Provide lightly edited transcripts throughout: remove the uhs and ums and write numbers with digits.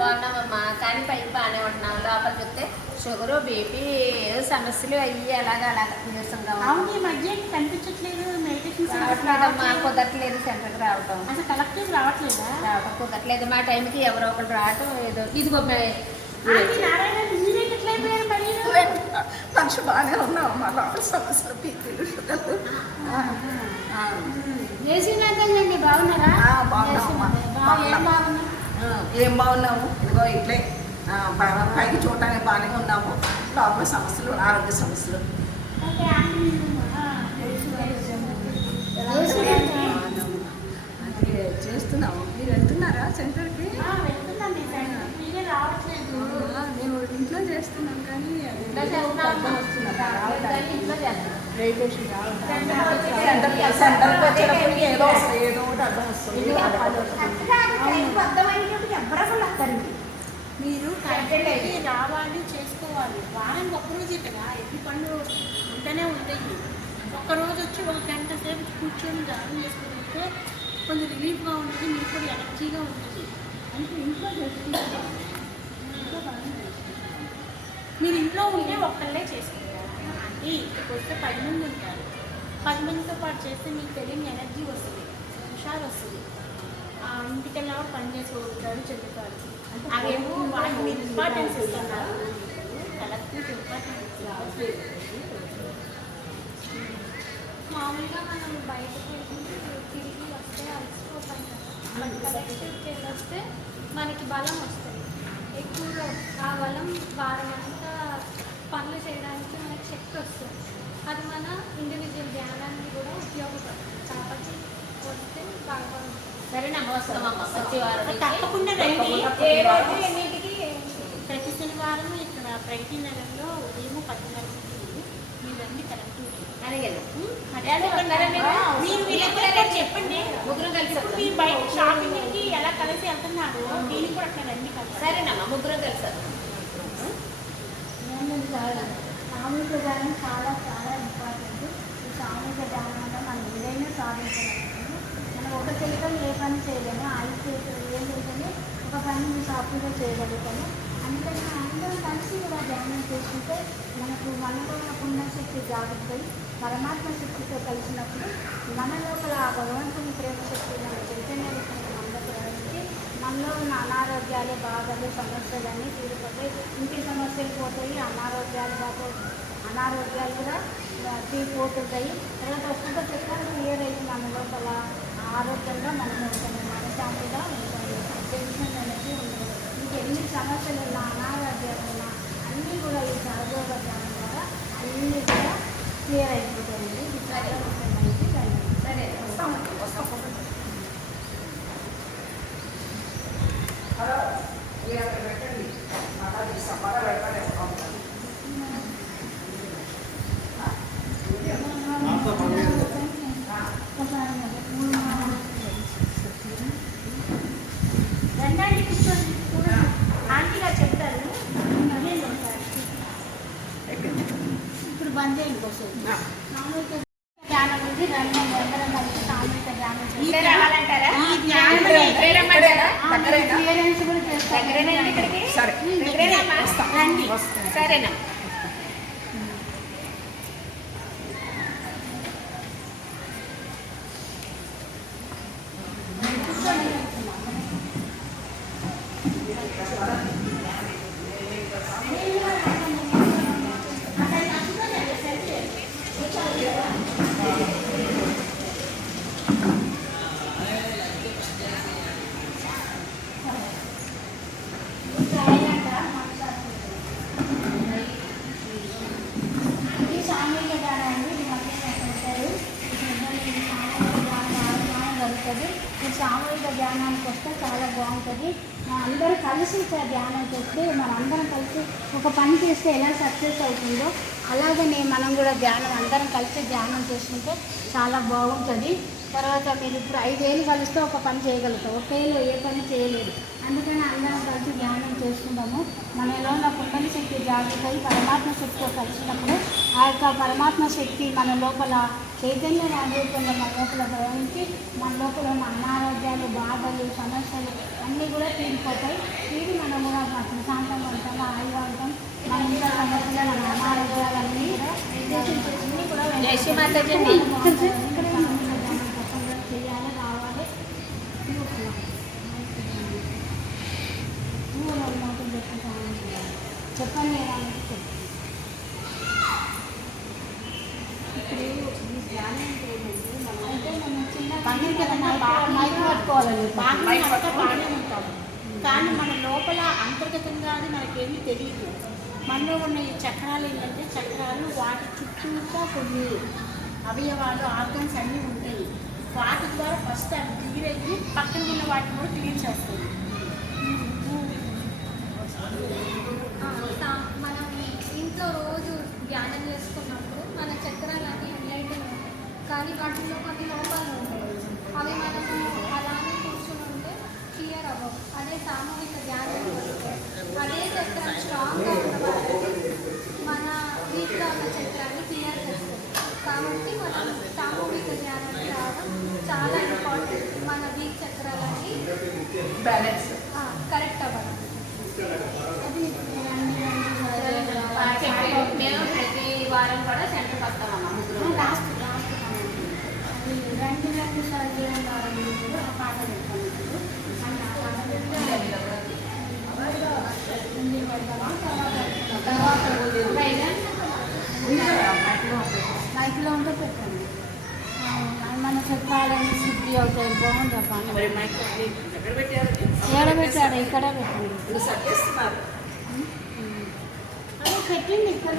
బాగున్నామమ్మా, కానీ పైకి బాగానే ఉంటున్నాం. లోపల చూస్తే షుగరు, బీపీ సమస్యలు అయ్యి అలాగా నీరసంగా అవును. ఈ మధ్య కనిపించట్లేదు. రావట్లేదమ్మా, కుదరట్లేదు సెంటర్కి రావటం. అసలు కలెక్టర్స్ రావట్లేదా? రావటం కుదరట్లేదు. మా టైంకి ఎవరో ఒకరు రావటం ఏదో ఇదిగో నారాయణ ఎట్లయిపోయారు మరి? మనిషి బాగానే ఉన్నాం. మా లోపల సమస్యలు పీపీలు షుగర్లు చేసిందండి. బాగున్నారా? ఏం బాగున్నాము, ఇదిగో ఇట్లే పైకి చూడటానికి బాగానే ఉన్నాము. లోపల సమస్యలు, ఆరోగ్య సమస్యలు. అది చేస్తున్నాము. మీరు వెళ్తున్నారా సెంటర్కి? మేము ఇంట్లో చేస్తున్నాం, కానీ సెంటర్కి వచ్చేటప్పటికి ఏదో ఒకటి అర్థం వస్తుంది. మీరు కరెక్ట్కి రావాలి, చేసుకోవాలి. వారానికి ఒక్కరోజు కదా ఎన్ని పనులు ఉంటూనే ఉంటాయి. ఒక్కరోజు వచ్చి 1 గంట సేపు కూర్చొని ధ్యానం చేసుకుంటే కొంచెం రిలీఫ్గా ఉంటుంది. మీకు కూడా ఎనర్జీగా ఉంటుంది. అంటే ఇంట్లో చేసుకుంటారు. మీరు ఇంట్లో ఉంటే ఒక్కళ్ళే చేసుకుంటారు. అంటే ఇక్కడికి వస్తే 10 మంది ఉంటారు. 10 మందితో పాటు చేస్తే మీకు తెలియని ఎనర్జీ వస్తుంది, హుషారు వస్తుంది. ఇంటికెళ్ళా పని చేసుకోగలుగుతారు, చెల్లుతారు. అవేమో వాటికి మీరు ఇంపార్టెన్స్ ఇస్తున్నారు. కలెక్టివ్ ఇంపార్టెన్స్ ఇస్తున్నారు. మామూలుగా మనం బయటకు తిరిగి వస్తే అలసిపోతాం కదా, కలెక్టివ్కి వెళ్ళొస్తే మనకి బలం వస్తుంది ఎక్కువగా. ఆ బలం వారం అంతా పనులు చేయడానికి మనకి శక్తి వస్తుంది. అది మన ఇండివిజువల్ ధ్యానానికి కూడా ఉపయోగపడుతుంది. కాబట్టి వస్తే బాగా సరేనమ్మా, వస్తామమ్మా ప్రతి వారం. తప్పకుండా రండి. ఎన్నింటికి? ప్రతి శనివారం ఇక్కడ ప్రగతి నగర్లో ఉదయం 10:30 మీరు రండి. కరెక్ట్ మీరు వీళ్ళకి చెప్పండి. ముగ్గురం కలిసి ఇప్పుడు మీరు బయట షాపింగ్కి ఎలా కలిసి వెళ్తున్నారు, దీనికి కూడా అక్కడ రండి కదా. సరేనమ్మా, ముగ్గురం కలిసి సామూహిక ధ్యానం చాలా చాలా ఇంపార్టెంట్. ఈ సామూహిక ధ్యానం వల్ల మనం ఏదైనా సాధించగలుగుతాము. మనం ఒక చేయడం ఏ పని చేయలేము, ఏం చేస్తేనే ఒక పని సాఫీగా చేయగలుగుతాము. అందుకని అందరం కలిసి కూడా ధ్యానం చేసుకుంటే మనలో ఉన్న పుణ్యశక్తి జాగ్రత్తయి పరమాత్మ శక్తితో కలిసినప్పుడు మన లోపల ఆ భగవంతుని ప్రేమ శక్తి మన చైతన్య అందరికి మనలో ఉన్న అనారోగ్యాలు, బాధలు, సమస్యలన్నీ తీరిపోతాయి. ఇంటి సమస్యలు పోతాయి, అనారోగ్యాలు కూడా తీరిపోతుంటాయి. తర్వాత ఒక్కొక్క చక్రాలు క్లియర్ అయితే మన లోపల ఆరోగ్యంగా మనం ఉంటాము, మనశాంతిగా ఉంటాము, టెన్షన్ అనేది ఉండదు. ఇంకెన్ని సమస్యలు ఉన్నా, అనారోగ్యాలు ఉన్నా అన్నీ కూడా ఈ సహజోగ ధ్యానం ద్వారా అన్నీ కూడా క్లియర్ అయిపోతాయండి. ఇది చాలా ముఖ్యమైనది. సరే పెట్టండి. పెట్టండి. రండి కూర్చోండి. ఆంటీగా చెప్తారు. ఇప్పుడు బంద్ చేయండి కోసం. సామూహిక ధ్యానం ఉంది. రండి, అందరం కలిసి సామూహిక ధ్యానం రావాలంటారా? క్లియరెన్స్ కూడా చేస్తారు. రండి. సరేనా? సామూహిక ధ్యానానికి వస్తే చాలా బాగుంటుంది. అందరూ కలిసి ధ్యానం చేస్తే అందరం కలిసి ఒక పని చేస్తే ఎలా సక్సెస్ అవుతుందో అలాగనే మనం కూడా అందరం కలిసి ధ్యానం చేసుకుంటే చాలా బాగుంటుంది. తర్వాత మీరు ఇప్పుడు 5 ఏళ్ళు కలిస్తే ఒక పని చేయగలుగుతాం, 1 ఏళ్ళు ఏ పని చేయలేదు. అందుకని అందరం కలిసి కలిసి ధ్యానం చేసుకుంటాము. మనలో ఉన్న కుండలి శక్తి జాగ్రత్త పరమాత్మ శక్తితో కలిసినప్పుడు ఆ యొక్క పరమాత్మ శక్తి మన లోపల చైతన్య రూపంలో మన లోపల ప్రవహించి మన లోపల ఉన్న అనారోగ్యాలు, బాధలు, సమస్యలు అన్నీ కూడా తీరిపోతాయి. తీరి మనం కూడా ప్రశాంతంగా ఉంటాం, హాయిగా ఉంటాం. మన ఇంట్లో సమస్యలు, మన అనారోగ్యాలన్నీ కూడా నిర్దేశించేసి కూడా జై శ్రీ మాతాజీ అండి. చేయాలి, రావాలి. చెప్పండి ఇప్పుడు ఈ ధ్యానం ఏంటంటే అయితే మనం చిన్న మైక్ పట్టుకోవాలండి. బాగానే ఉంటాము, కానీ మన లోపల అంతర్గతంగానే మనకేమీ తెలియదు. మనలో ఉన్న ఈ చక్రాలు ఏంటంటే చక్రాలు వాటి చుట్టూగా కొన్ని అవయవాలు, ఆర్గన్స్ అన్నీ ఉంటాయి. వాటి ద్వారా ఫస్ట్ అవి క్లియర్ అయ్యి పక్కన ఉన్న వాటిని కూడా క్లియర్ చేస్తుంది. మనం ఇంట్లో రోజు ధ్యానం చేసుకున్నప్పుడు మన చక్రాలన్నీ ఎన్లైటింగ్ ఉంటాయి, కానీ వాటిల్లో కొన్ని లోపాలు ఉంటాయి. అవి మనము అలానే కూర్చొని ఉంటే క్లియర్ అవ్వవు. అదే సామూహిక ధ్యానం వస్తే అదే చక్రం స్ట్రాంగ్గా ఉన్న వాళ్ళకి మన వీక్గా ఉన్న చక్రాన్ని క్లియర్ చేస్తుంది. కాబట్టి మనం సామూహిక ధ్యానానికి రావడం చాలా ఇంపార్టెంట్. మన వీక్ చక్రాలన్నీ బ్యాలెన్స్ కరెక్ట్ అవ్వడం. అది మేము ప్రతి వారం కూడా సెంటర్కి వస్తామమ్మా. లాస్ట్ అది రెండు సార్లు ఆ పాట పెట్టుకుంటారు. మైక్లో ఉంటే పెట్టండి. మన చక్రాలన్నీ శుద్ధి అవుతాయి. బాగుంది పాట. ఎక్కడ పెట్టాడు? ఇక్కడ పెట్టండి. ఇప్పుడు సర్దేస్తున్నారు. అదే పెట్టండి ఇక్కడ.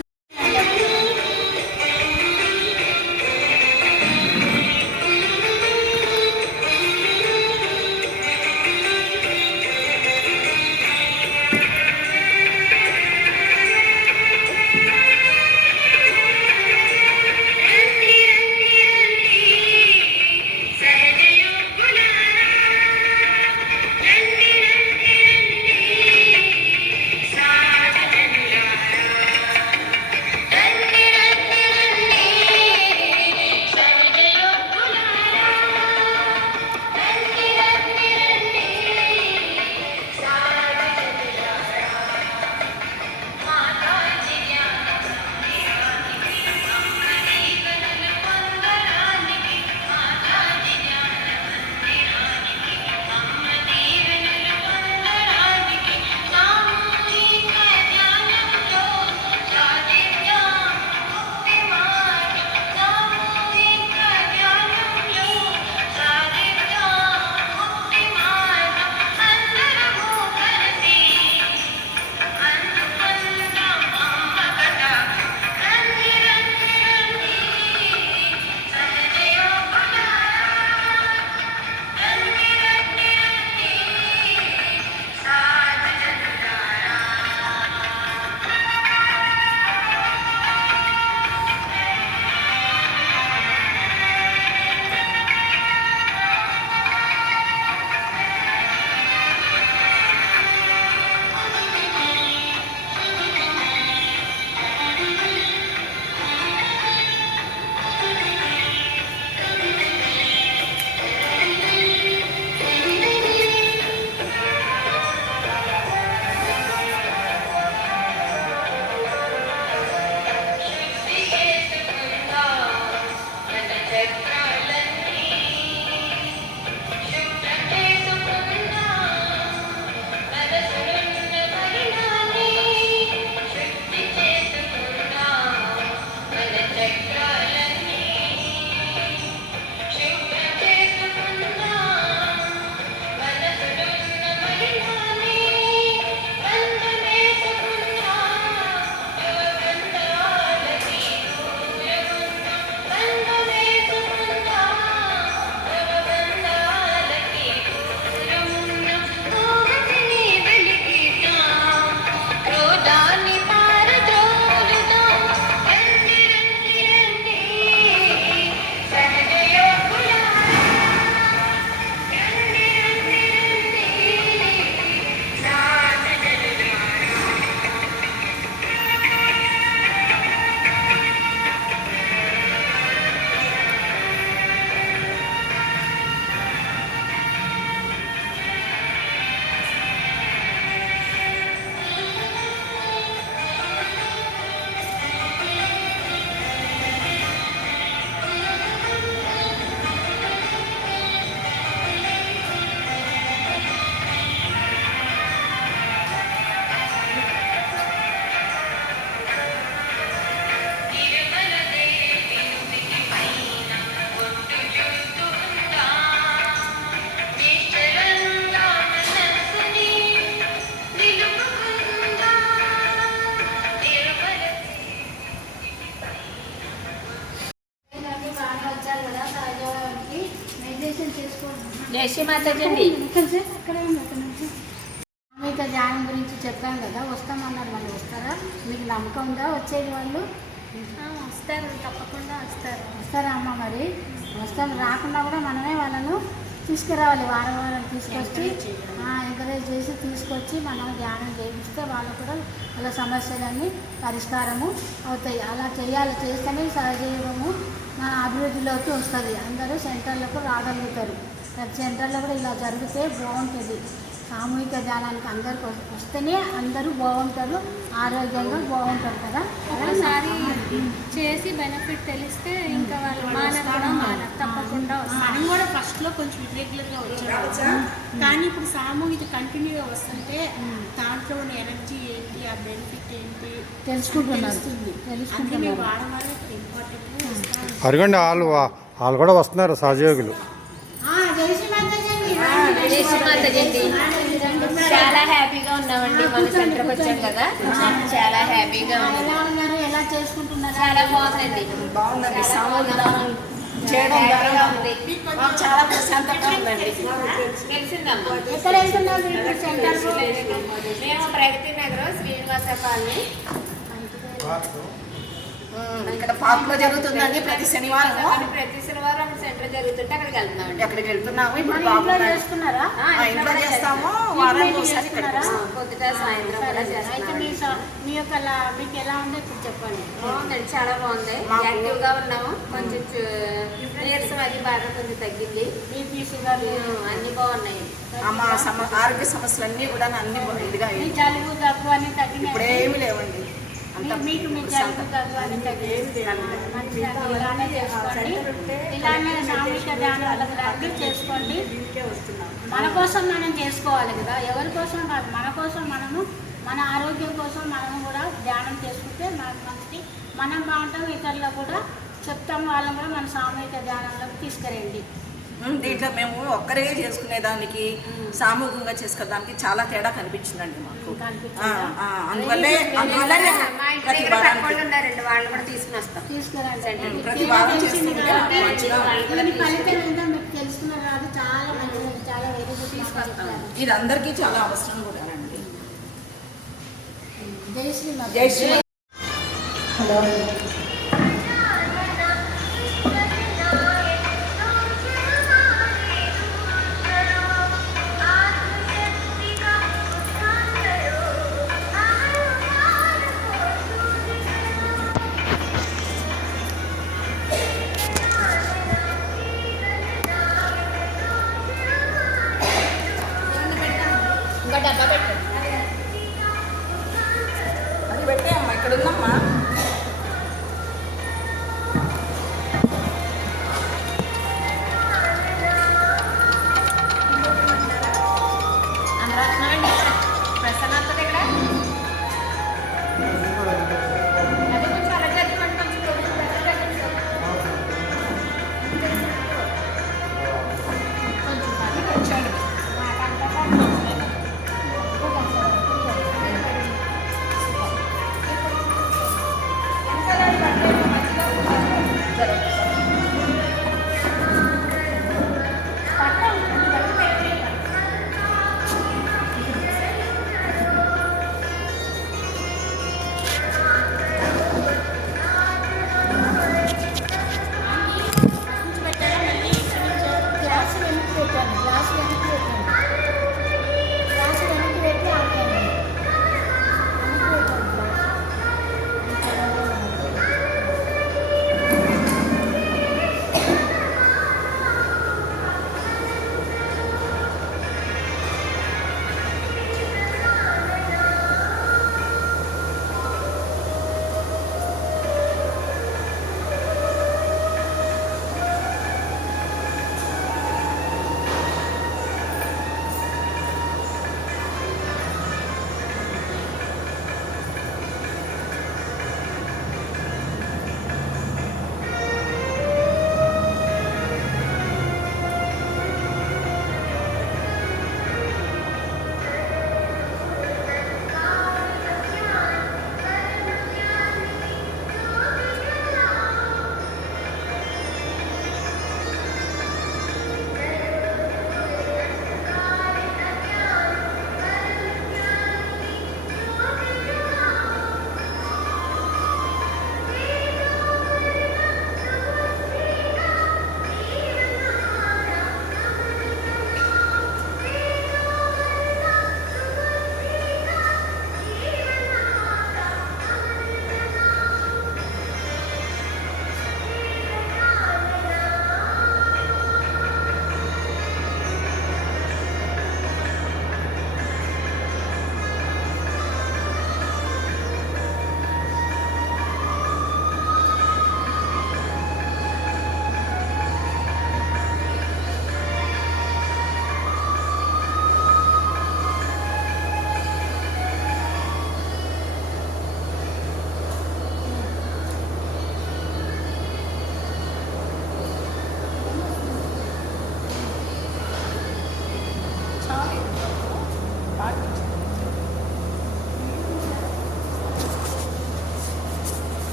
శ్రీ మాతాజీ అండి. మీకు ధ్యానం గురించి చెప్పాం కదా, వస్తామన్నారు. వాళ్ళు వస్తారా? మీకు నమ్మకం ఉందా వచ్చేది వాళ్ళు? వస్తారు, తప్పకుండా వస్తారు. వస్తారా అమ్మ? మరి వస్తాం. రాకుండా కూడా మనమే వాళ్ళను తీసుకురావాలి. వారం వారం తీసుకొచ్చి ఎంకరేజ్ చేసి తీసుకొచ్చి మనం ధ్యానం చేయిస్తే వాళ్ళు కూడా వాళ్ళ సమస్యలన్నీ పరిష్కారము అవుతాయి. అలా చేయాలి. చేస్తేనే సహజీవము మన అభివృద్ధిలోకి వస్తుంది. అందరూ సెంటర్లకు రాగలుగుతారు. ప్రతి సెంటర్లో కూడా ఇలా జరిగితే బాగుంటుంది. సామూహిక ధ్యానానికి అందరికి వస్తేనే అందరూ బాగుంటారు, ఆరోగ్యంగా బాగుంటారు కదా. ఒకసారి చేసి బెనిఫిట్ తెలిస్తే ఇంకా వాళ్ళు తప్పకుండా వస్తారు. మనం కూడా ఫస్ట్లో కొంచెం ఇర్రెగ్యులర్గా వచ్చాము, కానీ ఇప్పుడు సామూహిక కంటిన్యూగా వస్తుంటే దాంట్లో ఉన్న ఎనర్జీ ఏంటి, ఆ బెనిఫిట్ ఏంటి తెలుసుకుంటున్నారు. అందుకే మేము వాడవాళ్ళు ఇంపార్టెంట్. అరగండి వాళ్ళు కూడా వస్తున్నారు సహజయోగులు. జై శ్రీ మాతాజీ అండి. చాలా హ్యాపీగా ఉన్నామండి. మన సెంటర్కి వచ్చాం కదా, చాలా హ్యాపీగా ఉంది. ఎలా చేసుకుంటున్నారు? చాలా బాగుందండి. బాగుందండి. సామూహిక దానం చేయడం ద్వారా మాకు చాలా ప్రశాంతంగా ఉందండి. తెలిసిందమ్మా. ఎక్కడ వెళ్తున్నారు మీరు సెంటర్? మేము ప్రగతి నగరం శ్రీనివాస కాలనీ. ఇక్కడ పార్క్ లో జరుగుతుందండి ప్రతి శనివారం. ప్రతి శనివారం సెంటర్ జరుగుతుంటే అక్కడికి వెళ్తున్నామండి. అక్కడికి వెళ్తున్నాము. ఇప్పుడు ఇంట్లో చేసుకున్నారా? ఇంట్లో చేస్తాము. వారానికి ఒకసారి ఇక్కడికి వస్తాము. పొద్దుట సాయంత్రం కూడా అయితే చేస్తున్నాం. మీకు ఎలా ఉందో ఇప్పుడు చెప్పండి. బాగుందండి, చాలా బాగుంది. యాక్టివ్ గా ఉన్నాము. కొంచెం నీరసం అది బాగా కొంచెం తగ్గింది. బీపీ, షుగర్ అన్ని బాగున్నాయి. ఆరోగ్య సమస్యలు అన్నీ కూడా అన్ని ఇదిగా మీ జలుబు దగ్గు అన్ని తగ్గినాయి. ఇప్పుడు ఏమి లేవండి. మీకు మీ జలుబు దగ్గు అన్ని తగ్గింది. ఇలానే చేసుకోండి. ఇలానే సామూహిక ధ్యానాలు చేసుకోండి. మన కోసం మనం చేసుకోవాలి కదా, ఎవరి కోసం కాదు. మన కోసం మనము, మన ఆరోగ్యం కోసం మనము కూడా ధ్యానం చేసుకుంటే మనకు మంచిది. మనం బాగుంటాం, ఇతరులకు కూడా చెప్తాం. వాళ్ళని కూడా మన సామూహిక ధ్యానంలోకి తీసుకురండి. దీంట్లో మేము ఒక్కరే చేసుకునేదానికి సామూహికంగా చేసుకోవడానికి చాలా తేడా కనిపించిందండి మాకు. అందువల్లే మా ఇంటి దగ్గర పక్కన ఉన్నారండి, వాళ్ళు కూడా తీసుకుని వస్తాం. తీసుకురండి. ప్రతి వారం తెలిసింది కదా, చేసుకుంటే దీని ఫలితం ఏంటో మీకు తెలుసుకున్నారు కాదు. చాలా మంచిది, చాలా వెరీ గుడ్ తీసుకొస్తాను. ఇది అందరికీ చాలా అవసరం కూడా అండి. జై శ్రీ మాత. జై శ్రీ. హలో. ఇంకా డబ్బా పెట్టండి.